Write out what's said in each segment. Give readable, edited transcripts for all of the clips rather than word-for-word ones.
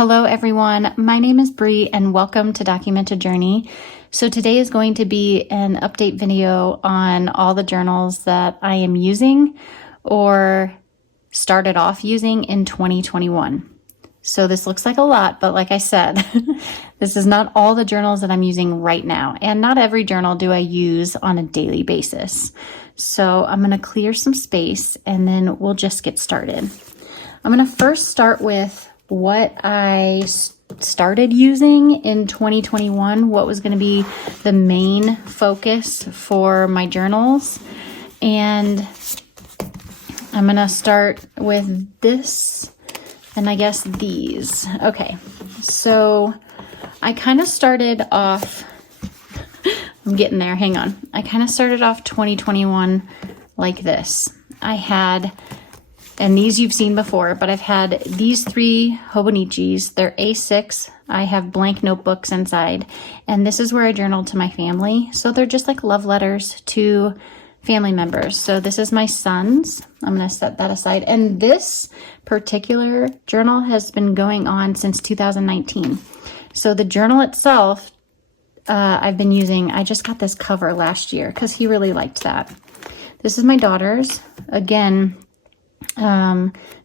Hello everyone, my name is Bree and welcome to Document a Journey. So today is going to be an update video on all the journals that I am using or started off using in 2021. So this looks like a lot, but like I said, this is not all the journals that I'm using right now, and not every journal do I use on a daily basis. So I'm going to clear some space and then we'll just get started. I'm going to first start with what I started using in 2021, what was going to be the main focus for my journals. And I'm going to start with this and I guess these. Okay, so I kind of started off, I'm getting there, hang on. I kind of started off 2021 like this. I had, and these you've seen before, but I've had these three Hobonichis. They're A6. I have blank notebooks inside, and this is where I journal to my family. So they're just like love letters to family members. So this is my son's. I'm going to set that aside. And this particular journal has been going on since 2019. So the journal itself, I've been using, I just got this cover last year because he really liked that. This is my daughter's, again,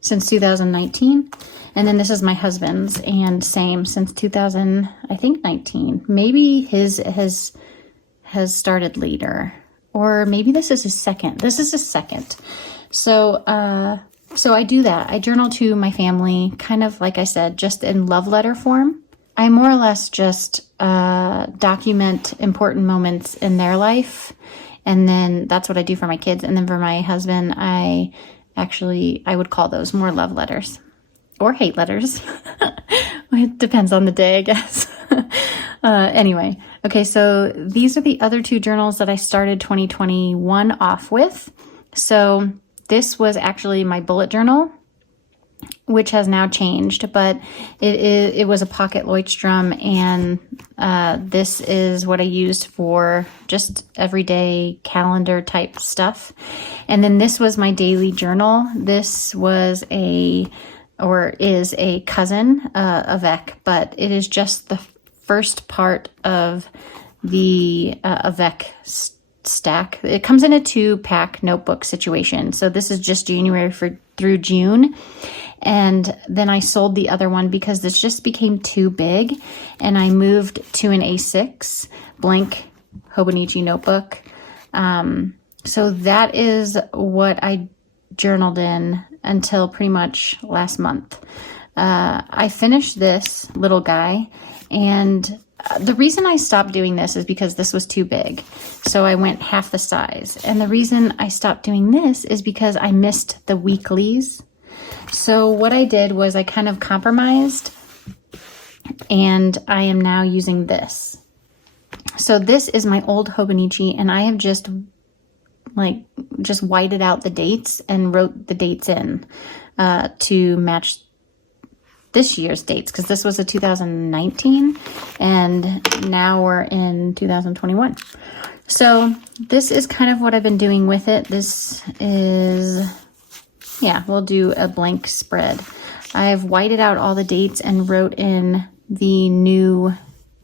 since 2019. And then this is my husband's, and same since 2019. Maybe his has started later, or maybe this is his second. This is his second. So I do that. I journal to my family, kind of like I said, just in love letter form. I more or less just document important moments in their life, and then that's what I do for my kids. And then for my husband, I would call those more love letters or hate letters. It depends on the day, I guess. Anyway, okay, so these are the other two journals that I started 2021 off with. So this was actually my bullet journal, which has now changed, but it was a pocket Leuchtturm, and this is what I used for just everyday calendar type stuff. And then this was my daily journal. This was is a cousin of Avec, but it is just the first part of the Avec stack. It comes in a 2-pack notebook situation. So this is just January through June. And then I sold the other one because this just became too big, and I moved to an A6 blank Hobonichi notebook. So that is what I journaled in until pretty much last month. I finished this little guy, and the reason I stopped doing this is because this was too big. So I went half the size. And the reason I stopped doing this is because I missed the weeklies. So what I did was I kind of compromised, and I am now using this. So this is my old Hobonichi, and I have just whited out the dates and wrote the dates in to match this year's dates, because this was a 2019 and now we're in 2021. So this is kind of what I've been doing with it. This is, yeah, we'll do a blank spread. I've whited out all the dates and wrote in the new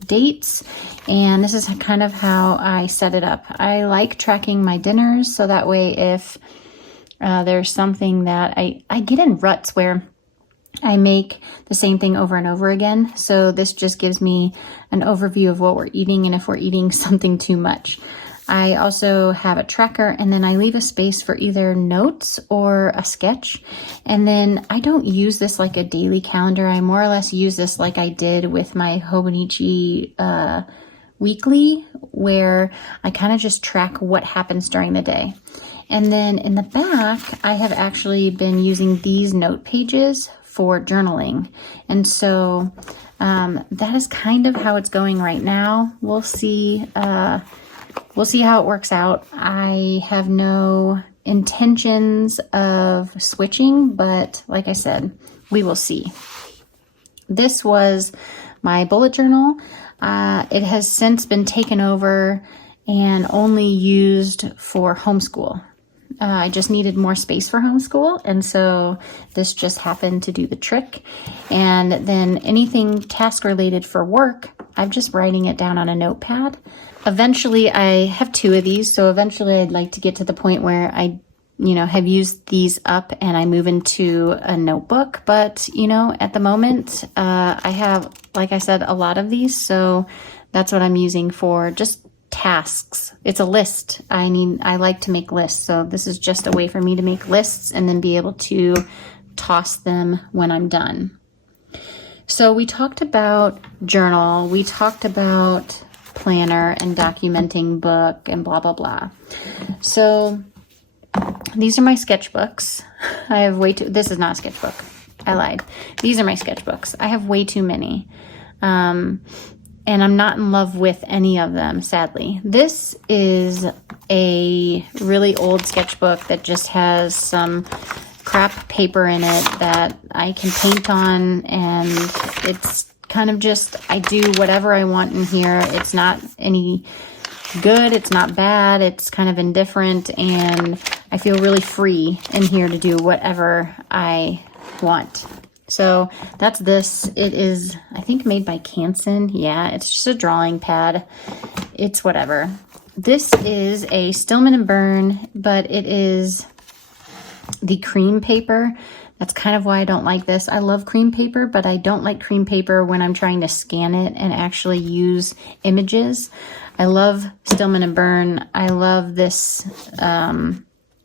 dates, and this is kind of how I set it up. I like tracking my dinners, so that way if there's something that I get in ruts where I make the same thing over and over again. So this just gives me an overview of what we're eating and if we're eating something too much. I also have a tracker, and then I leave a space for either notes or a sketch. And then I don't use this like a daily calendar. I more or less use this like I did with my Hobonichi weekly, where I kind of just track what happens during the day. And then in the back, I have actually been using these note pages for journaling. And so that is kind of how it's going right now. We'll see how it works out. I have no intentions of switching, but like I said, we will see. This was my bullet journal. It has since been taken over and only used for homeschool. I just needed more space for homeschool, and so this just happened to do the trick. And then anything task related for work, I'm just writing it down on a notepad. Eventually, I have 2 of these, so eventually I'd like to get to the point where I have used these up and I move into a notebook. But, at the moment, I have, like I said, a lot of these, so that's what I'm using for just tasks. It's a list. I like to make lists. So this is just a way for me to make lists and then be able to toss them when I'm done. So we talked about journal, we talked about planner and documenting book and blah, blah, blah. So these are my sketchbooks. I have this is not a sketchbook. I lied. These are my sketchbooks. I have way too many. And I'm not in love with any of them, sadly. This is a really old sketchbook that just has some crap paper in it that I can paint on, and it's kind of just, I do whatever I want in here. It's not any good, it's not bad, it's kind of indifferent, and I feel really free in here to do whatever I want. So that's this. It is, I think, made by Canson. Yeah, it's just a drawing pad. It's whatever. This is a Stillman & Burn, but it is the cream paper. That's kind of why I don't like this. I love cream paper, but I don't like cream paper when I'm trying to scan it and actually use images. I love Stillman & Burn. I love this,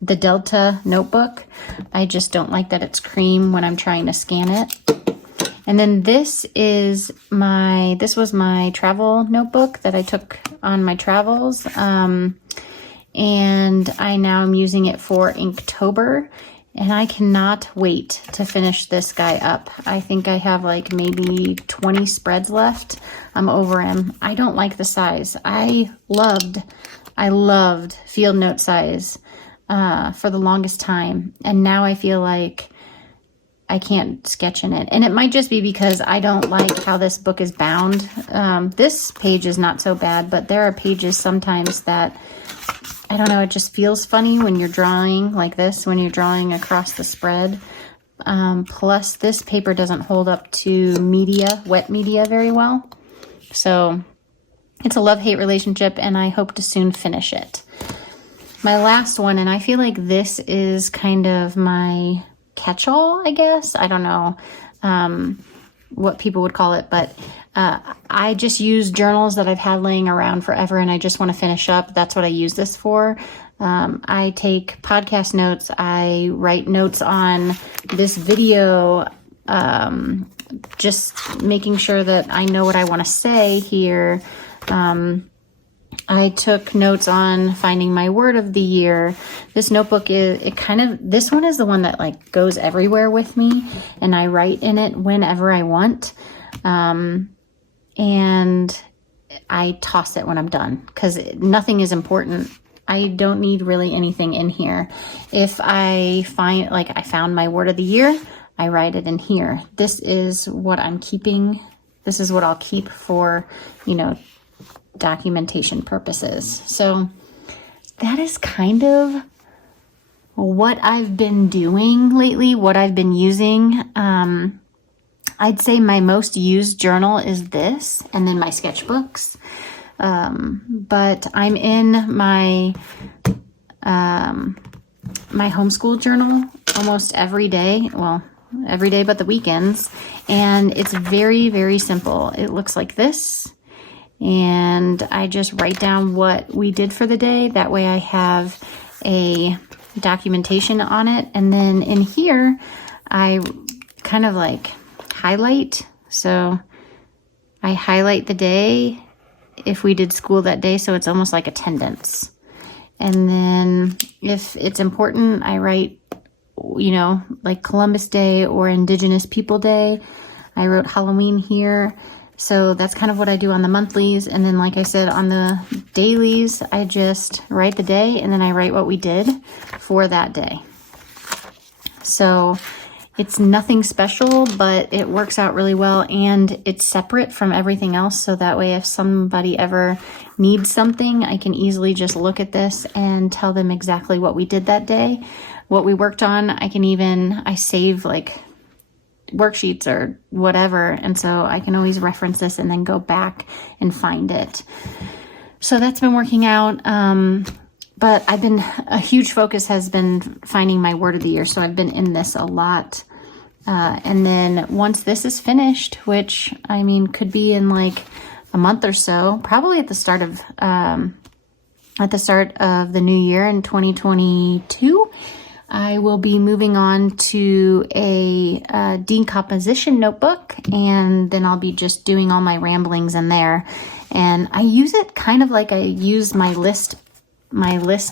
the Delta notebook. I just don't like that it's cream when I'm trying to scan it. And then this was my travel notebook that I took on my travels. And I now am using it for Inktober, and I cannot wait to finish this guy up. I think I have like maybe 20 spreads left. I'm over him. I don't like the size. I loved field note size for the longest time, and now I feel like I can't sketch in it. And it might just be because I don't like how this book is bound. This page is not so bad, but there are pages sometimes that, I don't know, it just feels funny when you're drawing like this, when you're drawing across the spread. Plus this paper doesn't hold up to wet media very well. So it's a love-hate relationship, and I hope to soon finish it. My last one, and I feel like this is kind of my catch-all, I guess. I don't know what people would call it, but I just use journals that I've had laying around forever, and I just want to finish up. That's what I use this for. I take podcast notes. I write notes on this video, just making sure that I know what I want to say here. I took notes on finding my word of the year. This notebook this one is the one that like goes everywhere with me, and I write in it whenever I want. And I toss it when I'm done because nothing is important. I don't need really anything in here. If I found my word of the year, I write it in here. This is what I'm keeping. This is what I'll keep for, documentation purposes. So that is kind of what I've been doing lately, what I've been using. I'd say my most used journal is this, and then my sketchbooks. But I'm in my my homeschool journal almost every day. Well, every day but the weekends. And it's very, very simple. It looks like this. And I just write down what we did for the day. That way I have a documentation on it. And then in here, I kind of like highlight. So I highlight the day if we did school that day. So it's almost like attendance. And then if it's important, I write, like Columbus Day or Indigenous People Day. I wrote Halloween here. So that's kind of what I do on the monthlies. And then, like I said, on the dailies, I just write the day and then I write what we did for that day. So It's nothing special, but it works out really well, and it's separate from everything else, so that way if somebody ever needs something, I can easily just look at this and tell them exactly what we did that day, what we worked on. I save like worksheets or whatever, and so I can always reference this and then go back and find it. So that's been working out. But a huge focus has been finding my word of the year. So I've been in this a lot. And then once this is finished, which could be in like a month or so, probably at the start of the new year in 2022, I will be moving on to a decomposition notebook, and then I'll be just doing all my ramblings in there. And I use it kind of like I use my list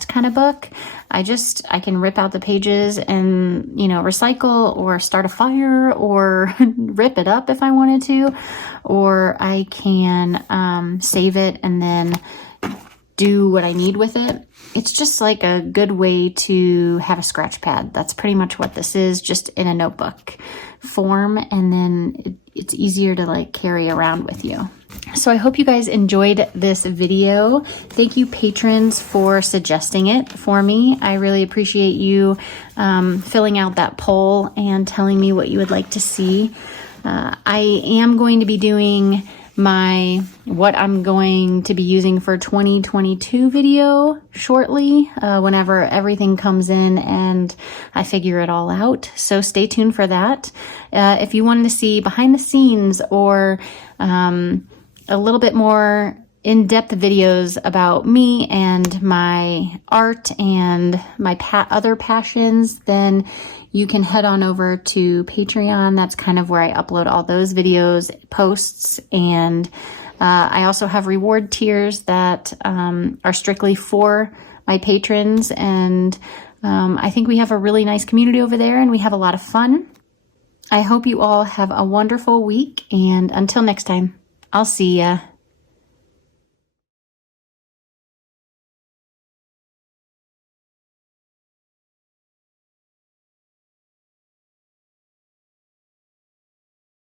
kind of book. I can rip out the pages and, recycle or start a fire or rip it up if I wanted to, or I can save it and then do what I need with it. It's just like a good way to have a scratch pad. That's pretty much what this is, just in a notebook form, and then it's easier to like carry around with you. So I hope you guys enjoyed this video. Thank you, patrons, for suggesting it for me. I really appreciate you filling out that poll and telling me what you would like to see. I am going to be doing what I'm going to be using for 2022 video shortly, whenever everything comes in and I figure it all out. So stay tuned for that. If you wanted to see behind the scenes or a little bit more in-depth videos about me and my art and my other passions, then you can head on over to Patreon. That's kind of where I upload all those videos, posts, and I also have reward tiers that are strictly for my patrons, and I think we have a really nice community over there, and we have a lot of fun. I hope you all have a wonderful week, and until next time, I'll see ya.